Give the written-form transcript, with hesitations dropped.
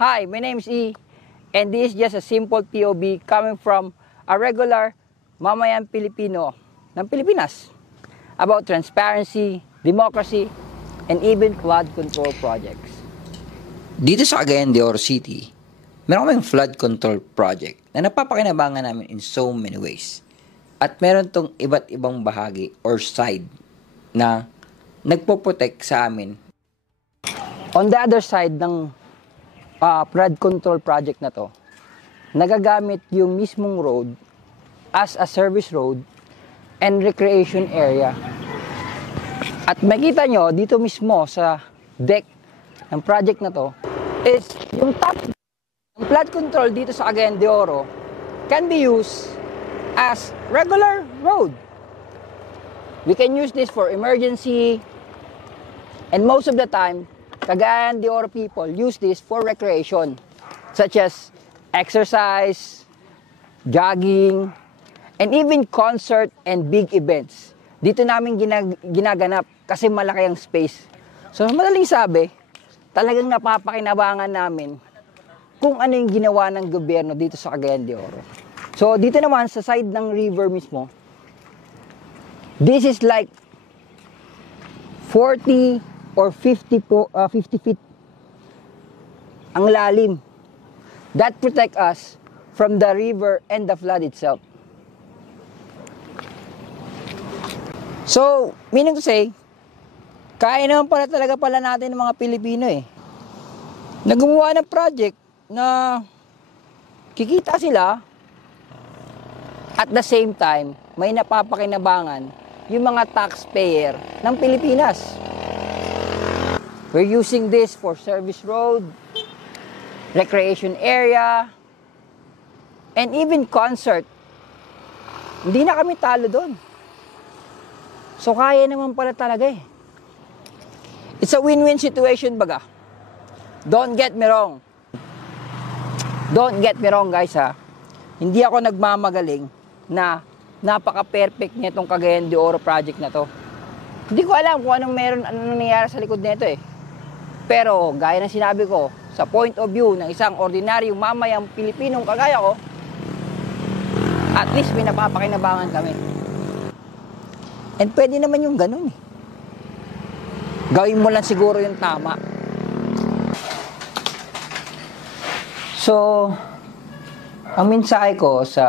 Hi, my name is E, and this is just a simple POV coming from a regular mamayan Pilipino ng Pilipinas about transparency, democracy, and even flood control projects. Dito sa Cagayan de Oro City, meron kaming flood control project na napapakinabangan namin in so many ways. At meron tong iba't ibang bahagi or side na nagpo-protect sa amin. On the other side ng flood control project na to, nagagamit yung mismong road as a service road and recreation area. At makita nyo dito mismo sa deck ng project na to is yung top ng flood control dito sa Cagayan de Oro can be used as regular road. We can use this for emergency, and most of the time Cagayan de Oro people use this for recreation, such as exercise, jogging, and even concert and big events. Dito namin ginaganap kasi malaki ang space. So madaling sabi, talagang napapakinabangan namin kung ano yung ginawa ng gobyerno dito sa Cagayan de Oro. So dito naman sa side ng river mismo, this is like 40 or 50 feet ang lalim. That protect us from the river and the flood itself. So, meaning to say, kaya naman talaga natin ng mga Pilipino na gumawa ng project na kikita sila at the same time may napapakinabangan yung mga taxpayer ng Pilipinas. We're using this for service road, recreation area, and even concert. Hindi na kami talo doon. So kaya naman pala talaga It's a win-win situation baga. Don't get me wrong. Don't get me wrong guys ha. Hindi ako nagmamagaling na napaka-perfect nitong Cagayan de Oro project na to. Hindi ko alam kung anong nangyayari sa likod nito Pero gaya ng sinabi ko, sa point of view ng isang ordinaryong mamayang Pilipinong kagaya ko, at least may napapakinabangan kami. And pwede naman yung ganun Gawin mo lang siguro yung tama. So, ang mensahe ko sa